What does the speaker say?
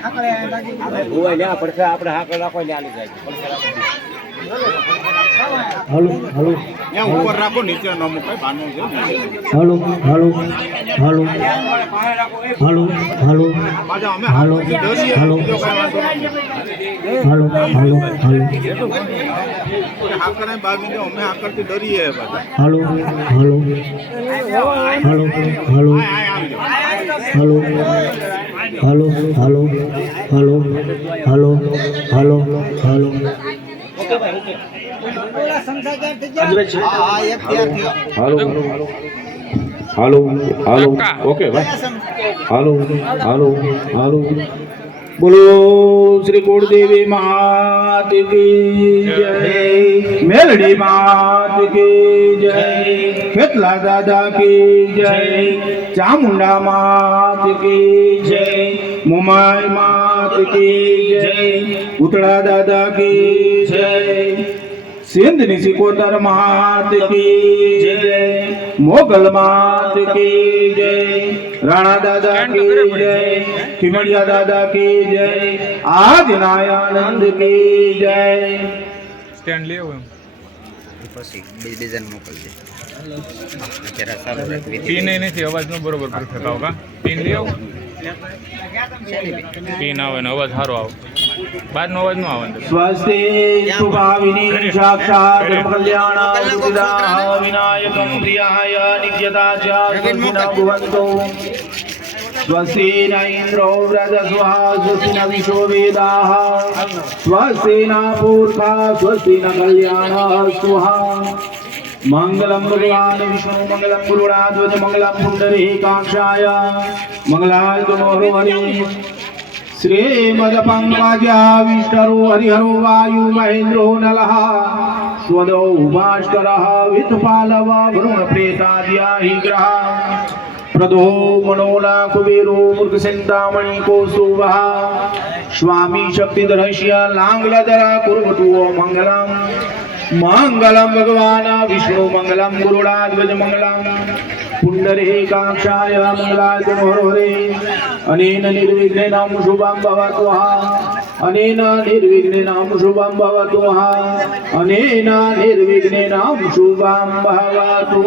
ભૂવાઈ લ્યા પડશે આપણે હાકર રાખો લ્યા આલી જાય. હાલો. હાલો ત્યાં ઉપર રાખો નીચે ન મુકાય બાનું છે હાલો હાલો હાલો. હાલો હાલો હાલો ડરીએ હાલો. હાલો ને અમે હાકરથી ડરીએ હાલો હાલો. હાલો હાલો હાલો. Hello hello hello hello hello hello hello હાલો હાલો ઓકે ભાઈ હાલો હાલો હાલો બોલો શ્રી કુળદેવી માત કી જય. મેલડી માત કી જય. ખેતલા દાદા કી જય. ચામુંડા માત કી જય. મુમાઈ માત કી જય. ઉતળા દાદા કી જય. સિંધની સિકોતર મહાત કી જય મોગલ માત કી જય રાણા દાદા કી જય ખીમડિયા દાદા કી જય આદિનાયાનંદ કી જય. સ્ટેન્ડ લે એમ પછી બીજ બીજાને મોકલજે. અત્યારે સારું રાખવી પીન નથી અવાજ નો બરોબર પરફેક્ટ આવો કા? પીન લઈ આવો. પીન આવે ને અવાજ સારો આવે. બહારનો અવાજ ન આવે સ્વસ્તિ સુભાવિની સાક્ષાત ધર્મકલ્યાણ સુદા વિનાયકમ પ્રિયાય નિત્યતા જાગૃતિના ભુવંતો સ્વસ્તિ ન ઇન્દ્રો વ્રજસ્વઃ પૂર્વા સ્વસ્તિ ન કલ્યાણ સ્વઃ मंगलम भगवान विष्णु मंगलम गुरुराज मंगलम पुंडरी काक्षाया मंगलाय तुम श्रीमदपङ्कजाविष्टरो हरिहरो वायुमहेन्द्रो नलः स्वदौ भास्करः वित्पालव भृमप्रेताद्याहि ग्रहा प्रदो मनोला कुबेरो मृगसिन्तामणि कोसुवः स्वामी शक्तिधरस्य लाङ्गलधरा कुर्वतु मङ्गलम् મંગલમ ભગવાન વિષ્ણુ મંગલમ ગુરુડાધ્વજ મંગલમ પુંડરીકાક્ષાય મંગલાય તનોહરે અનેન નિર્વિઘ્નેન શુભમ ભવતુ અનેન નિર્વિઘ્નેન શુભમ ભવતુ અનેન નિર્વિઘ્નેન શુભમ ભવતુ